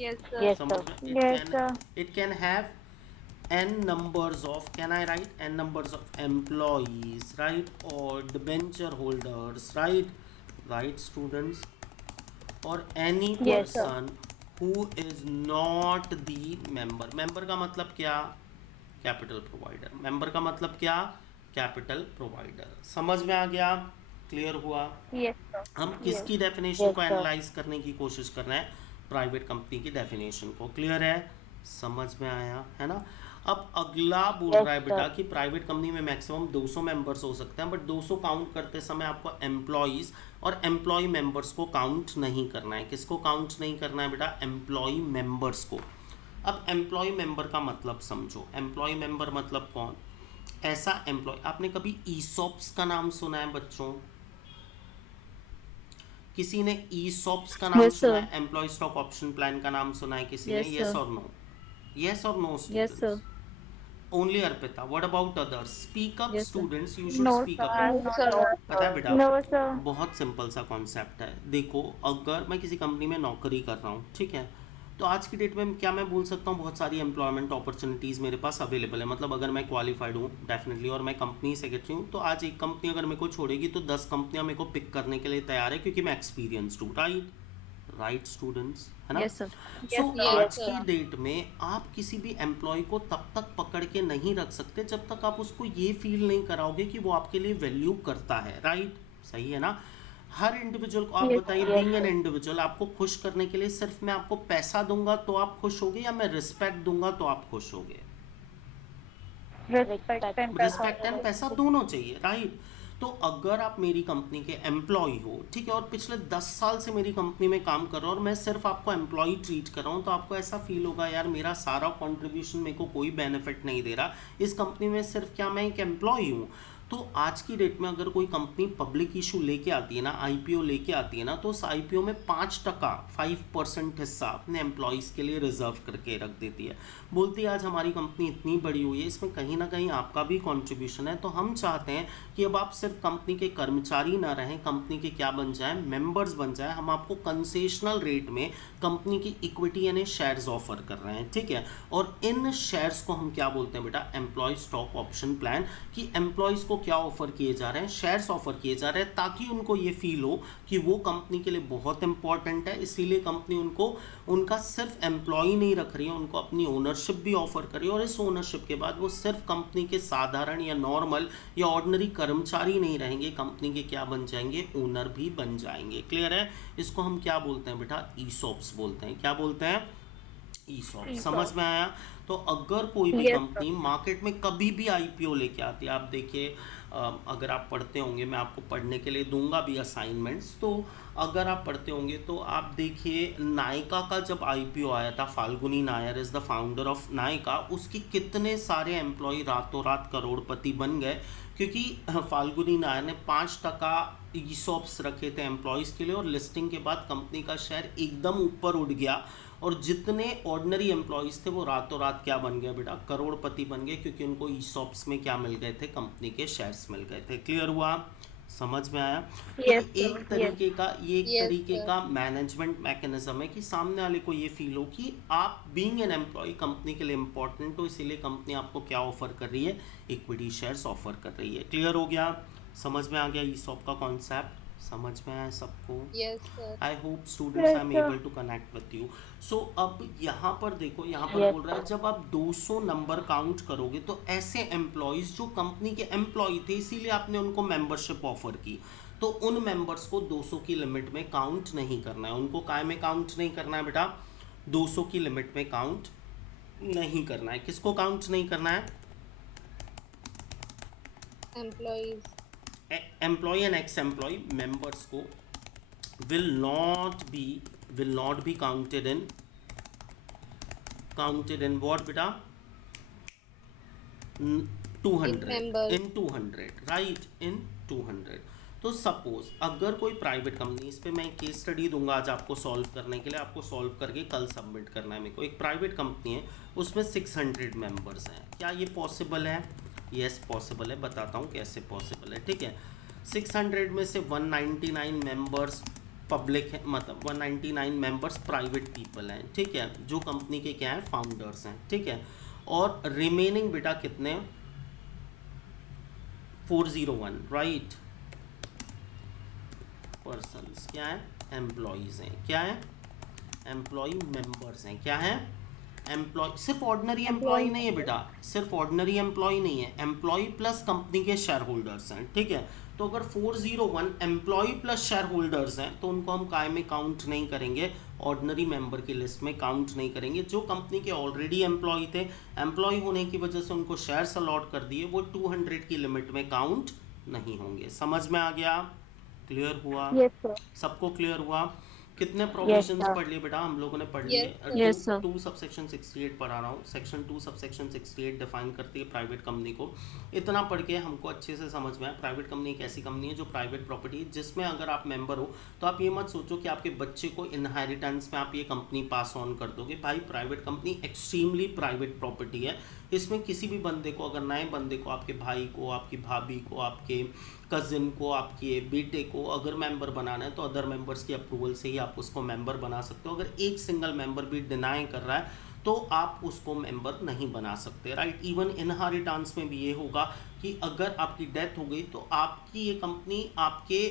yes sir. it can have n numbers of, can I write n numbers of employees, right, or debenture holders, right students, or any Yes, sir. person who is not the member का मतलब क्या? Capital provider. Member का मतलब क्या? Capital provider. समझ में आ गया? Clear हुआ? Yes sir. हम किसकी डेफिनेशन को एनालाइज करने की कोशिश कर रहे हैं? प्राइवेट कंपनी की डेफिनेशन को। क्लियर है? समझ में आया, है ना। अब अगला बोल रहा है बेटा कि प्राइवेट कंपनी में मैक्सिमम 200 मेंबर्स हो सकते हैं, बट 200 काउंट करते समय आपको एम्प्लॉयज और एम्प्लॉय मेंबर्स को काउंट नहीं करना है। किसको काउंट नहीं करना है बेटा? एम्प्लॉय मेंबर्स को। अब एम्प्लॉय मेंबर का मतलब समझो। एम्प्लॉय मेंबर मतलब कौन? ऐसा एम्प्लॉय, आपने कभी ईसॉप्स का नाम सुना है बच्चों? किसी ने ESOPs का नाम Yes, सुना sir. है, एम्प्लॉय स्टॉक ऑप्शन प्लान का नाम सुना है किसी ने? Yes, yes sir. और no? Yes or no, Yes, students? sir. Only Arpita. What about others? Speak up, Yes, sir. students. You should No, speak sir. up. I'm No, not sir. sure. पता है बेटा, No, sir. बहुत simple सा concept है। देखो, अगर मैं किसी कंपनी में नौकरी कर रहा हूँ, ठीक है, तो आज की डेट में क्या मैं बोल सकता हूँ, बहुत सारी एम्प्लॉयमेंट अपॉर्चुनिटीज़ मेरे पास अवेलेबल है। मतलब अगर मैं क्वालिफाइड हूँ डेफिनेटली और मैं कंपनी सेक्रेटरी हूँ, तो आज एक कंपनी अगर मेरे को छोड़ेगी तो 10 कंपनियाँ मेरे को पिक करने के लिए तैयार है, क्योंकि मैं एक्सपीरियंस्ड हूँ। राइट स्टूडेंट्स, है ना? Yes, sir. सो Yes, आज sir. की डेट में आप किसी भी एम्प्लॉय को तब तक पकड़ के नहीं रख सकते जब तक आप उसको ये फील नहीं कराओगे कि वो आपके लिए वैल्यू करता है। राइट, सही है ना? हर इंडिविजुअल को आप Yes, बताइए, yes, बीइंग एन इंडिविजुअल, आपको खुश करने के लिए सिर्फ मैं आपको पैसा दूंगा तो आप खुश होगे, या मैं रिस्पेक्ट दूंगा तो आप खुश होगे? Respect and रिस्पेक्ट एंड पैसा दोनों चाहिए। राइट, तो अगर आप मेरी कंपनी के एम्प्लॉय हो, ठीक है, और पिछले 10 साल से मेरी कंपनी में काम कर रहे हो और मैं सिर्फ आपको एम्प्लॉय ट्रीट कर रहा हूँ, तो आपको ऐसा फील होगा, यार मेरा सारा कंट्रीब्यूशन मेरे को कोई बेनिफिट नहीं दे रहा, इस कंपनी में सिर्फ क्या मैं एक एम्प्लॉय हूँ। तो आज की डेट में अगर कोई कंपनी पब्लिक इशू लेके आती है ना, आईपीओ लेके आती है ना, तो उस आईपीओ में 5% हिस्सा अपने एम्प्लॉयज़ के लिए रिजर्व करके रख देती है। बोलती है आज हमारी कंपनी इतनी बड़ी हुई है, इसमें कहीं ना कहीं आपका भी कंट्रीब्यूशन है, तो हम चाहते हैं कि अब आप सिर्फ कंपनी के कर्मचारी ना रहें, कंपनी के क्या बन जाए, मेंबर्स बन जाए। हम आपको कंसेशनल रेट में कंपनी की इक्विटी यानी शेयर्स ऑफर कर रहे हैं, ठीक है। और इन शेयर्स को हम क्या बोलते हैं बेटा? Employee stock option plan. कि एम्प्लॉयज़ को क्या ऑफर किए जा रहे हैं? शेयर्स ऑफर किए जा रहे हैं, ताकि उनको ये फील हो कि वो कंपनी के लिए बहुत इंपॉर्टेंट है, इसीलिए कंपनी उनको उनका सिर्फ एम्प्लॉय नहीं रख रही है, उनको अपनी ओनरशिप भी ऑफर कर रही है। और इस ओनरशिप के बाद वो सिर्फ कंपनी के साधारण या नॉर्मल या ऑर्डिनरी कर्मचारी नहीं रहेंगे, कंपनी के क्या बन जाएंगे? ओनर भी बन जाएंगे। क्लियर है? इसको हम क्या बोलते हैं बेटा? ईसॉप्स बोलते हैं। क्या बोलते हैं? ईसॉप। समझ में आया? तो अगर कोई भी Yes, कंपनी मार्केट में कभी भी आईपीओ लेके आती है, आप देखिए, अगर आप पढ़ते होंगे, मैं आपको पढ़ने के लिए दूंगा भी असाइनमेंट्स, तो अगर आप पढ़ते होंगे तो आप देखिए, नायका का जब आईपीओ आया था, Falguni Nair is the founder of Nykaa, उसके कितने सारे एम्प्लॉय रातों रात करोड़पति बन गए, क्योंकि फाल्गुनी नायर ने 5% ईसॉप्स रखे थे एम्प्लॉयज़ के लिए, और लिस्टिंग के बाद कंपनी का शेयर एकदम ऊपर उठ गया, और जितने ऑर्डिनरी एम्प्लॉयज़ थे वो रातों रात क्या बन गए बेटा? करोड़पति बन गए, क्योंकि उनको ईसॉप्स में क्या मिल गए थे? कंपनी के शेयर्स मिल गए थे। क्लियर हुआ? समझ में आया? Yes, तो एक sir. तरीके का ये एक Yes, तरीके sir. का मैनेजमेंट मैकेनिज्म है कि सामने वाले को ये फील हो कि आप बीइंग एन एम्प्लॉय कंपनी के लिए इंपॉर्टेंट हो, इसीलिए कंपनी आपको क्या ऑफर कर रही है? इक्विटी शेयर्स ऑफर कर रही है। क्लियर हो गया? समझ में आ गया ईसॉप का कॉन्सेप्ट? समझ में आया सबको? Yes, sir. I hope students I am Yes, sir. Able to connect with you. So अब यहाँ पर देखो, यहाँ पर Yes, बोल रहा है जब आप 200 नंबर काउंट करोगे तो ऐसे एम्प्लॉयज़ जो कंपनी के एम्प्लॉय थे, इसीलिए आपने उनको मेंबरशिप ऑफर की, तो उन मेंबर्स को 200 की लिमिट में काउंट नहीं करना है। उनको काय में काउंट नहीं करना है बेटा? 200 की लिमिट में काउंट नहीं करना है। किसको काउंट नहीं करना है? Employees. Employee and ex employee members को will not be counted in what बेटा? 200 members. in 200 right, in 200। तो सपोज अगर कोई प्राइवेट कंपनी, इस पे मैं एक केस स्टडी दूंगा आज आपको सॉल्व करने के लिए, आपको सॉल्व करके कल सबमिट करना है मेरे को। एक प्राइवेट कंपनी है, उसमें 600 मेंबर्स हैं। क्या ये पॉसिबल है? यस पॉसिबल है। बताता हूँ कैसे पॉसिबल है, ठीक है। 600 में से 199 मेंबर्स पब्लिक है, मतलब 199 मेंबर्स प्राइवेट पीपल हैं, ठीक है, जो कंपनी के क्या हैं? फाउंडर्स हैं, ठीक है। और रिमेनिंग बेटा कितने? 401 राइट पर्सन्स क्या है? एम्प्लॉयज़ हैं। क्या है? एम्प्लॉय मेंबर्स हैं। क्या है? एम्प्लॉय। सिर्फ ऑर्डिनरी एम्प्लॉय नहीं है बेटा, सिर्फ ऑर्डिनरी एम्प्लॉय नहीं है, एम्प्लॉय प्लस कंपनी के शेयर होल्डर्स हैं, ठीक है। तो अगर 401 एम्प्लॉय प्लस शेयर होल्डर्स हैं तो उनको हम काय में काउंट नहीं करेंगे? ऑर्डिनरी मेंबर की लिस्ट में काउंट नहीं करेंगे। जो कंपनी के ऑलरेडी एम्प्लॉय थे, एम्प्लॉय होने की वजह से उनको शेयर्स अलॉट कर दिए, वो 200 की लिमिट में काउंट नहीं होंगे। समझ में आ गया? क्लियर हुआ? Yes, sir. सबको क्लियर हुआ? कितने Yes, प्रोविजंस sir. पढ़ लिए बेटा हम लोगों ने? पढ़ Yes, लिए। sir. Yes, sir. Two subsection 68 पढ़ा रहा हूँ। सेक्शन 2 सब सेक्शन 68 डिफाइन करती है प्राइवेट कंपनी को। इतना पढ़ के हमको अच्छे से समझ में आया प्राइवेट कंपनी एक ऐसी कंपनी है जो प्राइवेट प्रॉपर्टी है, जिसमें अगर आप मेंबर हो तो आप ये मत सोचो कि आपके बच्चे को इनहेरिटेंस में आप ये कंपनी पास ऑन कर दोगे। भाई private company extremely private property है। इसमें किसी भी बंदे को, अगर नए बंदे को, आपके भाई को, आपकी भाभी को, आपके कज़िन को, आपके बेटे को अगर मेंबर बनाना है तो अदर मेंबर्स की अप्रूवल से ही आप उसको मेंबर बना सकते हो। अगर एक सिंगल मेंबर भी डिनाई कर रहा है तो आप उसको मेंबर नहीं बना सकते, राइट। इवन इनहेरिटेंस में भी ये होगा कि अगर आपकी डेथ हो गई तो आपकी ये कंपनी आपके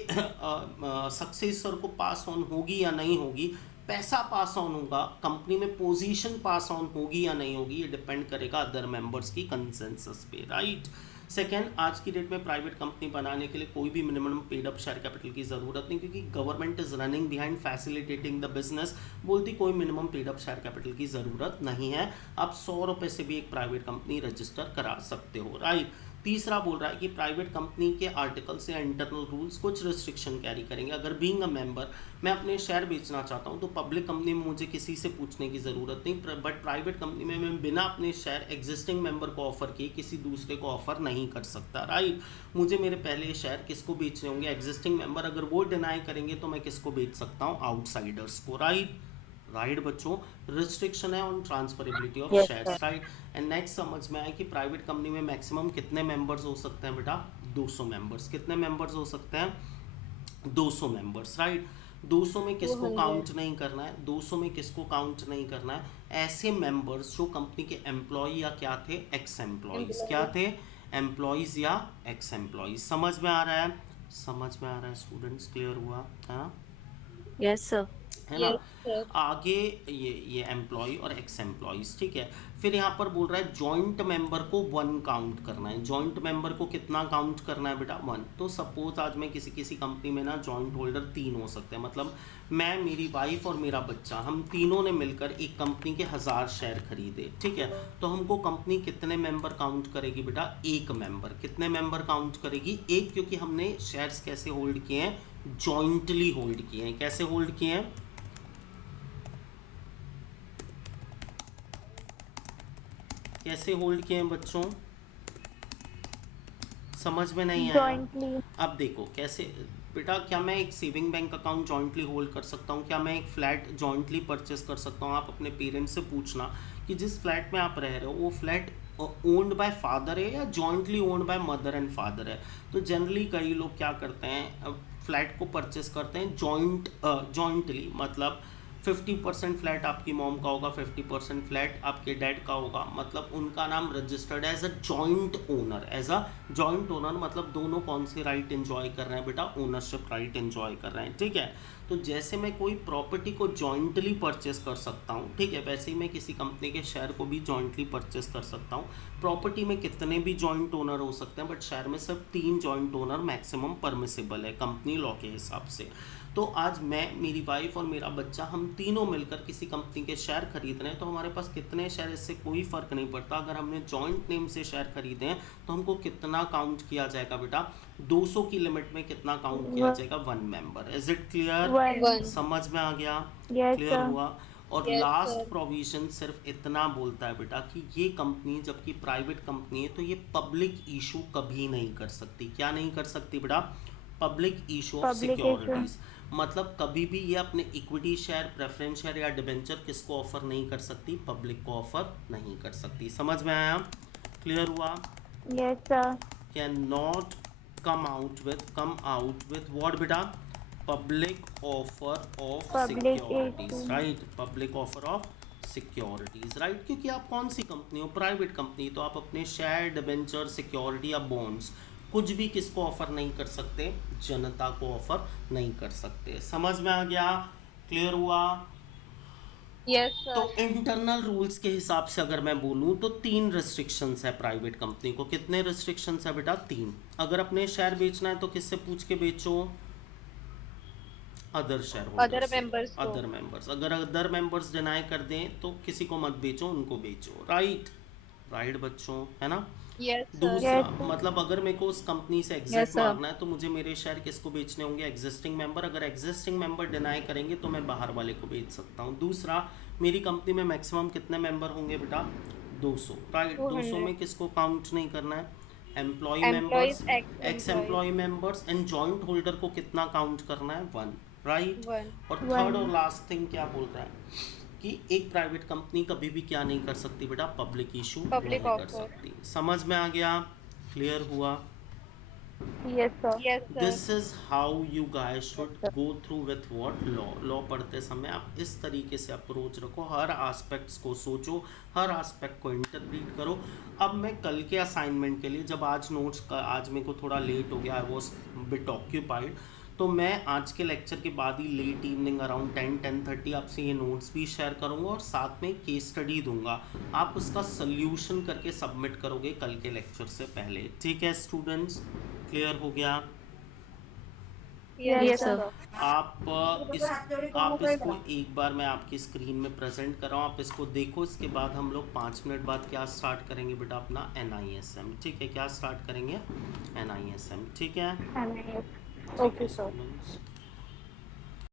सक्सेसर को पास ऑन होगी या नहीं होगी, पैसा पास ऑन होगा, कंपनी में पोजीशन पास ऑन होगी या नहीं होगी, ये डिपेंड करेगा अदर मेंबर्स की कंसेंसस पे, राइट। सेकेंड, आज की डेट में प्राइवेट कंपनी बनाने के लिए कोई भी minimum paid up share capital की ज़रूरत नहीं, क्योंकि government is running behind facilitating the business. बोलती कोई minimum paid up share capital की ज़रूरत नहीं है। आप 100 रुपये से भी एक प्राइवेट कंपनी रजिस्टर करा सकते हो, राइट। तीसरा बोल रहा है कि प्राइवेट कंपनी के आर्टिकल्स या इंटरनल रूल्स कुछ रिस्ट्रिक्शन कैरी करेंगे। अगर बीइंग अ मेंबर मैं अपने शेयर बेचना चाहता हूं तो पब्लिक कंपनी में मुझे किसी से पूछने की ज़रूरत नहीं, बट प्राइवेट कंपनी में मैं बिना अपने शेयर एग्जिस्टिंग मेंबर को ऑफर किए किसी दूसरे को ऑफर नहीं कर सकता, राइट। मुझे मेरे पहले शेयर किसको बेचने होंगे? Existing member. अगर वो डिनाई करेंगे तो मैं किसको बेच सकता हूँ? आउटसाइडर्स को, राइट। राइट बच्चों, रिस्ट्रिक्शन है on transferability of Yes, shares, sir. Right. And next समझ में आया कि प्राइवेट कंपनी में मैक्सिमम कितने मेंबर्स हो सकते हैं बेटा? 200 मेंबर्स। कितने मेंबर्स हो सकते हैं? 200 मेंबर्स, राइट। 200 में किसको 200. काउंट नहीं करना है? 200 में किसको काउंट नहीं करना है? ऐसे मेंबर्स जो कंपनी के एम्प्लॉय या क्या थे? X employees. क्या थे? एम्प्लॉयज या एक्स एम्प्लॉयज। समझ में आ रहा है? समझ में आ रहा है स्टूडेंट्स? क्लियर हुआ है ना? Yes, sir. है ना? Yes, sir. आगे ये एम्प्लॉय और एक्स एम्प्लॉयज, ठीक है। फिर यहाँ पर बोल रहा है जॉइंट मेंबर को 1 काउंट करना है। जॉइंट मेंबर को कितना काउंट करना है बेटा? 1। तो सपोज आज मैं किसी कंपनी में ना जॉइंट होल्डर 3 हो सकते हैं, मतलब मैं, मेरी वाइफ और मेरा बच्चा, हम तीनों ने मिलकर एक कंपनी के 1000 शेयर खरीदे, ठीक है। तो हमको कंपनी कितने मेंबर काउंट करेगी बेटा? 1 मेंबर। कितने मेंबर काउंट करेगी? 1, क्योंकि हमने शेयर्स कैसे होल्ड किए हैं? जॉइंटली होल्ड किए हैं। कैसे होल्ड किए हैं? कैसे होल्ड किए हैं बच्चों? समझ में नहीं आया? जॉइंटली। अब देखो कैसे बेटा, क्या मैं एक saving bank account jointly hold कर सकता हूँ? क्या मैं एक फ्लैट जॉइंटली परचेस कर सकता हूँ? आप अपने पेरेंट्स से पूछना कि जिस फ्लैट में आप रह रहे हो वो फ्लैट ओन्ड बाय फादर है या jointly owned by mother and father है। तो जनरली कई लोग क्या करते हैं, फ्लैट को परचेस करते हैं जॉइंटली, मतलब 50% फ्लैट आपकी मॉम का होगा, 50% फ्लैट आपके डैड का होगा, मतलब उनका नाम registered as a joint owner. As a joint owner मतलब दोनों कौन से राइट एंजॉय कर रहे हैं बेटा? ओनरशिप राइट एंजॉय कर रहे हैं, ठीक है। तो जैसे मैं कोई प्रॉपर्टी को जॉइंटली परचेस कर सकता हूँ, ठीक है, वैसे ही मैं किसी कंपनी के शेयर को भी जॉइंटली परचेस कर सकता हूँ। प्रॉपर्टी में कितने भी जॉइंट ओनर हो सकते हैं, बट शेयर में सिर्फ 3 जॉइंट ओनर मैक्सिमम परमिसिबल है कंपनी लॉ के हिसाब से। तो आज मैं, मेरी वाइफ और मेरा बच्चा, हम तीनों मिलकर किसी कंपनी के शेयर खरीद रहे हैं, तो हमारे पास कितने शेयर, इससे कोई फ़र्क नहीं पड़ता। अगर हमने जॉइंट नेम से शेयर खरीदे हैं तो हमको कितना काउंट किया जाएगा बेटा? 200 की लिमिट में कितना काउंट किया जाएगा? 1 मेंबर। Is it clear? 1. समझ में आ गया? Yes, clear sir. हुआ? और Yes, लास्ट sir. प्रोविजन सिर्फ इतना बोलता है बेटा कि ये कंपनी जबकि प्राइवेट कंपनी है तो ये पब्लिक इशू कभी नहीं कर सकती। क्या नहीं कर सकती बेटा? Public issue of Public securities. मतलब कभी भी ये अपने इक्विटी शेयर, प्रेफरेंस शेयर या डिबेंचर किसको ऑफर नहीं कर सकती? पब्लिक को ऑफर नहीं कर सकती। समझ में आया? क्लियर हुआ? Yes, sir. Can not come out with what बेटा? Public offer of Public securities, issue. Right. Public offer of securities, right. क्योंकि आप कौन सी कंपनी हो? Private company. तो आप अपने शेयर, डिबेंचर, सिक्योरिटी या बॉन्ड्स कुछ भी किसको ऑफर नहीं कर सकते? जनता को ऑफर नहीं कर सकते। समझ में आ गया? क्लियर हुआ? Yes, sir. तो इंटरनल रूल्स के हिसाब से अगर मैं बोलूं तो 3 रिस्ट्रिक्शंस है प्राइवेट कंपनी को। कितने रिस्ट्रिक्शंस है बेटा? 3। अगर अपने शेयर बेचना है तो किससे पूछ के बेचो? अदर शेयर Other members को. Other members. अगर अदर मेंबर्स डिनाई कर दें तो किसी को मत बेचो, उनको बेचो, राइट। राइट बच्चों, है ना? Yes, sir. दूसरा Yes, sir. मतलब अगर मेरे को उस कंपनी से Yes, एग्जिट sir. मारना है तो मुझे मेरे शेयर किसको बेचने होंगे, एग्जिस्टिंग मेंबर। अगर एग्जिस्टिंग मेंबर डिनाई करेंगे तो मैं बाहर वाले को बेच सकता हूँ। दूसरा, मेरी कंपनी में मैक्सिमम कितने मेंबर होंगे बेटा, 200, राइट। 200 200. में किसको काउंट नहीं करना है, employee Employees, members, ex ex-employees. Employee members and joint holder को कितना काउंट करना है, 1, राइट। 1. और थर्ड और One. लास्ट थिंग क्या बोल रहा है कि एक प्राइवेट कंपनी कभी भी क्या नहीं कर सकती बेटा, पब्लिक इशू नहीं Public कर offer. सकती। समझ में आ गया, क्लियर हुआ। Yes, sir. Yes, sir. This is how you guys should go through with what law. Law पढ़ते समय आप इस तरीके से अप्रोच रखो, हर एस्पेक्ट्स को सोचो, हर एस्पेक्ट को इंटरप्रीट करो। अब मैं कल के असाइनमेंट के लिए, जब आज नोट्स का, आज मेरे को थोड़ा लेट हो गया, आई वॉज बिट ऑक्यूपाइड, तो मैं आज के लेक्चर के बाद ही लेट इवनिंग अराउंड 10-10:30 आपसे ये नोट्स भी शेयर करूँगा और साथ में केस स्टडी दूंगा। आप उसका सल्यूशन करके सबमिट करोगे कल के लेक्चर से पहले, ठीक है स्टूडेंट्स, क्लियर हो गया। Yes, Yes, sir. sir. आप इसको एक बार मैं आपकी स्क्रीन में प्रेजेंट कर रहा हूँ, आप इसको देखो। इसके बाद हम लोग 5 मिनट बाद क्या स्टार्ट करेंगे बेटा, अपना NISM, ठीक है। क्या स्टार्ट करेंगे, NISM, ठीक है। And yes. ठीक है Okay, sir. students।